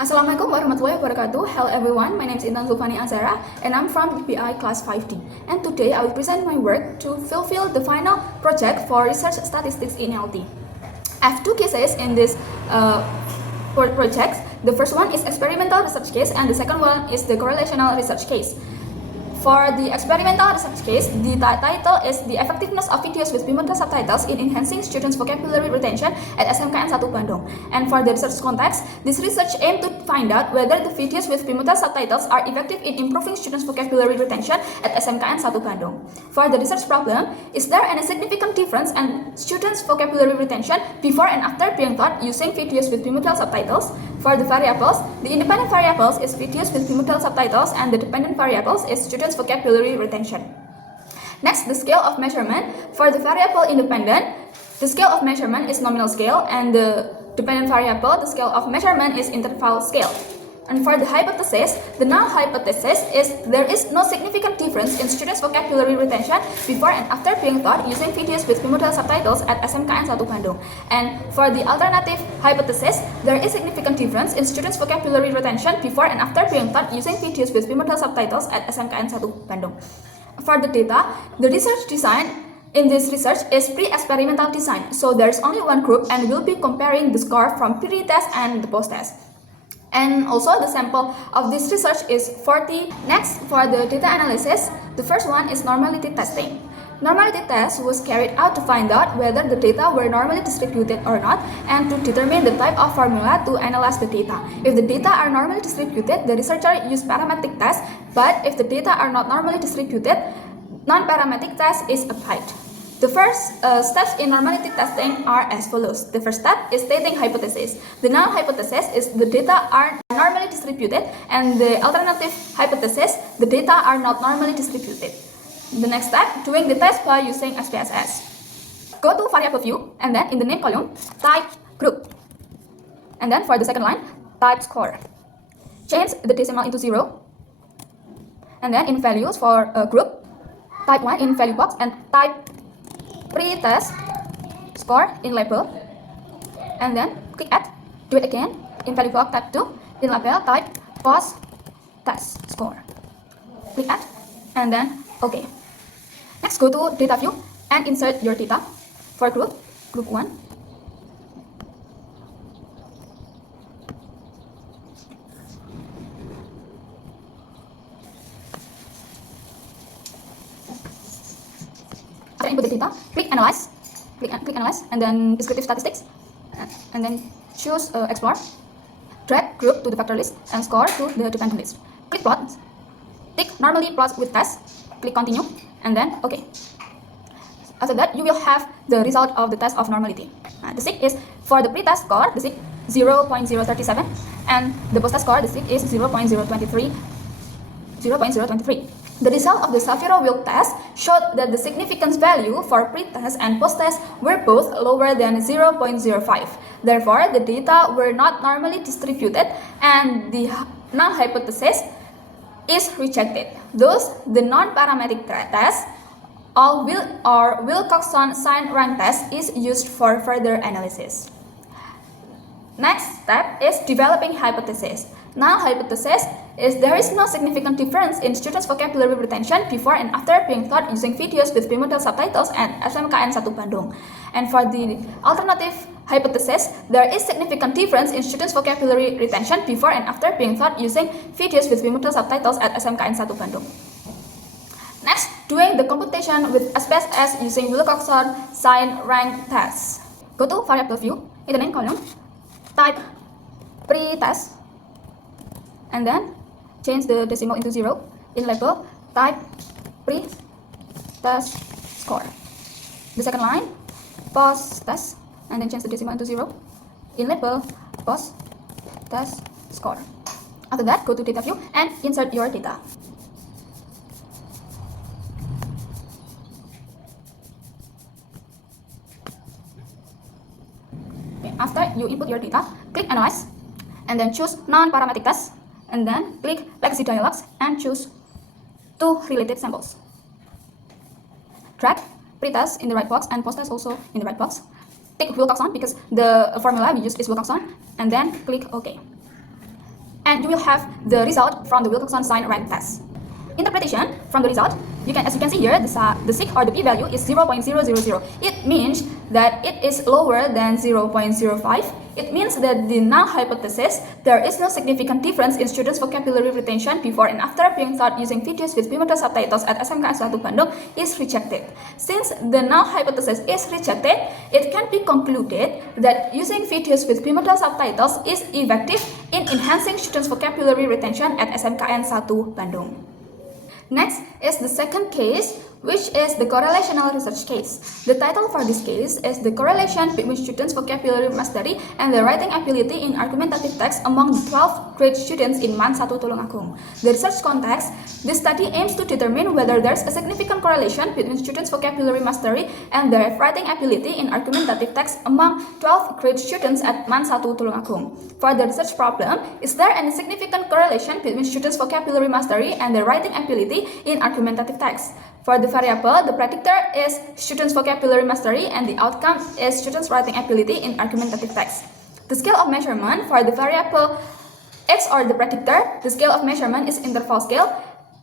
Assalamualaikum warahmatullahi wabarakatuh. Hello everyone, my name is Intan Zulfani Azzahra and I'm from BPI class 5D. And today I will present my work to fulfill the final project for research statistics in LT. I have two cases in this project. The first one is experimental research case and the second one is the correlational research case. For the experimental research case, the title is The Effectiveness of Videos with Bimetal Subtitles in Enhancing Students' Vocabulary Retention at SMKN 1 Bandung. And for the research context, this research aimed to find out whether the videos with bimetal subtitles are effective in improving students' vocabulary retention at SMKN 1 Bandung. For the research problem, is there any significant difference in students' vocabulary retention before and after being taught using videos with bimetal subtitles? For the variables, the independent variables is videos with bimetal subtitles and the dependent variables is students' vocabulary retention. Next, the scale of measurement. For the variable independent, the scale of measurement is nominal scale and the dependent variable, the scale of measurement is interval scale. And for the hypothesis, the null hypothesis is there is no significant difference in students' vocabulary retention before and after being taught using videos with bimetal subtitles at SMKN 1 Bandung. And for the alternative hypothesis, there is significant difference in students' vocabulary retention before and after being taught using videos with bimetal subtitles at SMKN 1 Bandung. For the data, the research design in this research is pre-experimental design, so there is only one group and we'll be comparing the score from pre-test and the post-test. And also the sample of this research is 40. Next, for the data analysis, the first one is normality testing. Normality test was carried out to find out whether the data were normally distributed or not and to determine the type of formula to analyze the data. If the data are normally distributed, the researcher used parametric test, but if the data are not normally distributed, non-parametric test is applied. The first steps in normality testing are as follows. The first step is stating hypothesis. The null hypothesis is the data are normally distributed, and the alternative hypothesis, the data are not normally distributed. The next step, doing the test by using SPSS. Go to variable view, and then in the name column, type group. And then for the second line, type score. Change the decimal into 0. And then in values for a group, type 1 in value box and type pre-test score in label, and then click add. Do it again in value box, type 2 in label, type post-test score, click add, and then OK. Next, go to data view and insert your data for group 1. After input the data, click analyze, click analyze, and then descriptive statistics, and then choose explore, drag group to the vector list and score to the dependent list. Click plot, tick normally plot with test, click continue, and then OK. After that, you will have the result of the test of normality. The sig is for the pre-test score, the sig 0.037, and the post-test score, the sig is 0.023. The result of the Shapiro-Wilk test showed that the significance value for pre-test and post-test were both lower than 0.05. Therefore, the data were not normally distributed and the null hypothesis is rejected. Thus, the non-parametric test or Wilcoxon sign rank test is used for further analysis. Next step is developing hypothesis. Null hypothesis is there is no significant difference in students' vocabulary retention before and after being taught using videos with bimetal subtitles at SMKN 1 Bandung. And for the alternative hypothesis, there is significant difference in students' vocabulary retention before and after being taught using videos with bimetal subtitles at SMKN 1 Bandung. Next, doing the computation with SPSS using Wilcoxon sign rank test. Go to variable view in the name column, type pre-test, and then change the decimal into 0. In label, type pre-test score. The second line, post-test, and then change the decimal into 0. In label, post-test score. After that, go to data view and insert your data. Okay, after you input your data, click analyze, and then choose non-parametric test, and then click legacy dialogs and choose 2 related samples. Drag pre-test in the right box and post-test also in the right box. Tick Wilcoxon because the formula we used is Wilcoxon, and then click OK. and you will have the result from the Wilcoxon sign rank test. Interpretation from the result, as you can see here, the sig or the p-value is 0.000. It means that it is lower than 0.05. It means that the null hypothesis, there is no significant difference in students' vocabulary retention before and after being taught using videos with bimodal subtitles at SMK S1 Bandung is rejected. Since the null hypothesis is rejected, it can be concluded that using videos with bimodal subtitles is effective in enhancing students' vocabulary retention at SMKN 1 Bandung. Next is the second case, which is the correlational research case. The title for this case is the correlation between students' vocabulary mastery and the writing ability in argumentative text among the 12th grade students in MAN 1 Tulungagung. The research context, this study aims to determine whether there is a significant correlation between students' vocabulary mastery and their writing ability in argumentative text among 12th grade students at MAN 1 Tulungagung. For the research problem, is there any significant correlation between students' vocabulary mastery and their writing ability in argumentative text? For the variable, the predictor is students' vocabulary mastery and the outcome is students' writing ability in argumentative text. The scale of measurement for the variable x or the predictor, the scale of measurement is interval scale,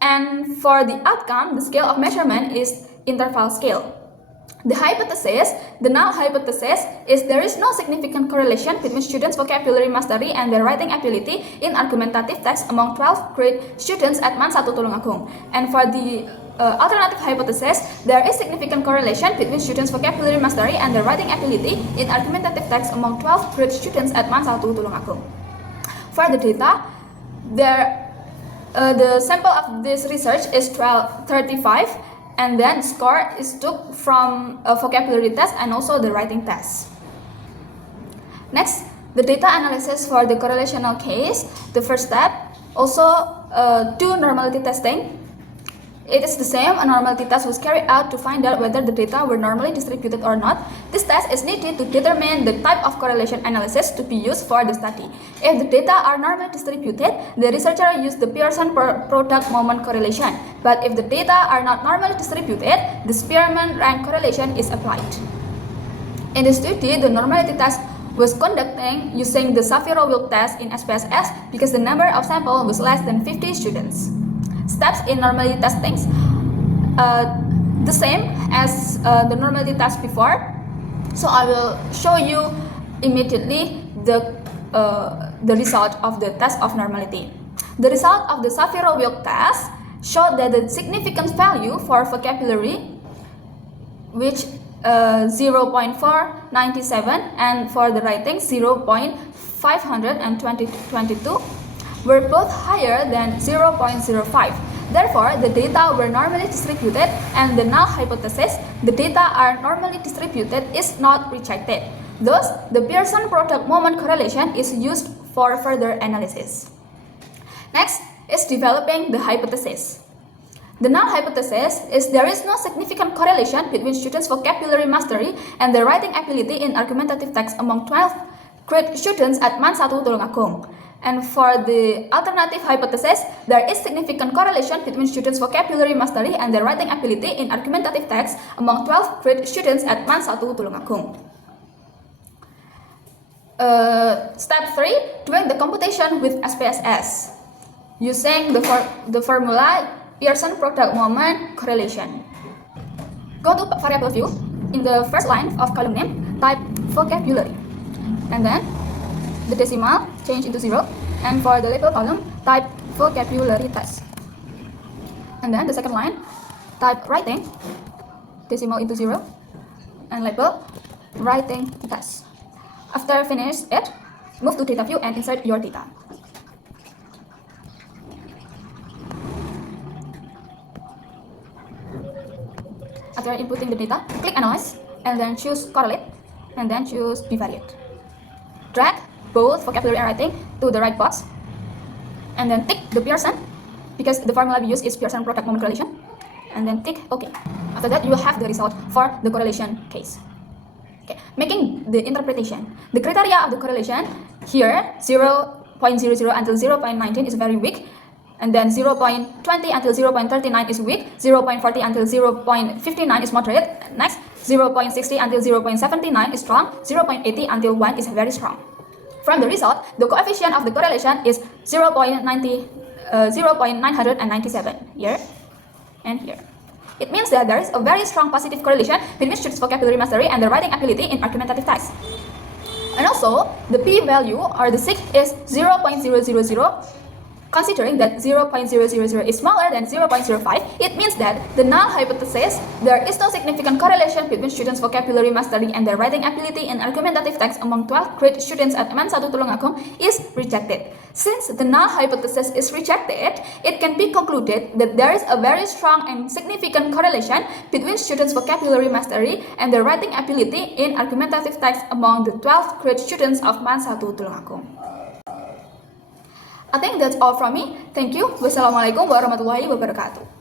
and for the outcome, the scale of measurement is interval scale. The hypothesis, the null hypothesis, is there is no significant correlation between students' vocabulary mastery and their writing ability in argumentative text among 12th grade students at MAN 1 Tulungagung. And for the alternative hypothesis, there is significant correlation between students' vocabulary mastery and their writing ability in argumentative text among 12th grade students at MAN 1 Tulungagung. For the data, the sample of this research is 35, and then score is took from a vocabulary test and also the writing test. Next, the data analysis for the correlational case. The first step, also do normality testing. It is the same, a normality test was carried out to find out whether the data were normally distributed or not. This test is needed to determine the type of correlation analysis to be used for the study. If the data are normally distributed, the researcher used the Pearson product moment correlation. But if the data are not normally distributed, the Spearman rank correlation is applied. In the study, the normality test was conducted using the Shapiro-Wilk test in SPSS because the number of samples was less than 50 students. Steps in normality testing, the same as the normality test before. So I will show you immediately the result of the test of normality. The result of the Shapiro-Wilk test showed that the significance value for vocabulary, which 0.497, and for the writing 0.522, were both higher than 0.05. Therefore, the data were normally distributed, and the null hypothesis, the data are normally distributed, is not rejected. Thus, the Pearson product moment correlation is used for further analysis. Next is developing the hypothesis. The null hypothesis is there is no significant correlation between students' vocabulary mastery and their writing ability in argumentative text among 12th grade students at MAN 1 Tulungagung. And for the alternative hypothesis, there is significant correlation between students' vocabulary mastery and their writing ability in argumentative text among 12th grade students at MAN 1 Tulungagung. Step 3, doing the computation with SPSS using the formula Pearson product moment correlation. Go to variable view. In the first line of column name, type vocabulary, and then the decimal change into 0, and for the label column, type vocabulary test. And then the second line, type writing, decimal into 0, and label writing test. After finish it, move to data view and insert your data. After inputting the data, click analyze, and then choose correlate, and then choose bivariate. Drag both vocabulary and writing to the right box, and then tick the Pearson, because the formula we use is Pearson product moment correlation, and then tick OK. After that, you will have the result for the correlation case. Okay. Making the interpretation. The criteria of the correlation here, 0.00 until 0.19 is very weak, and then 0.20 until 0.39 is weak, 0.40 until 0.59 is moderate, next 0.60 until 0.79 is strong, 0.80 until 1 is very strong. From the result, the coefficient of the correlation is 0.997 here and here. It means that there is a very strong positive correlation between students' vocabulary mastery and their writing ability in argumentative text. And also, the p-value or the sig is 0.000. Considering that 0.000 is smaller than 0.05, it means that the null hypothesis, there is no significant correlation between students' vocabulary mastery and their writing ability in argumentative text among 12th grade students at MN 1 Tulungagung is rejected. Since the null hypothesis is rejected, it can be concluded that there is a very strong and significant correlation between students' vocabulary mastery and their writing ability in argumentative text among the 12th grade students of MN 1 Tulungagung. I think that's all from me. Thank you. Wassalamualaikum warahmatullahi wabarakatuh.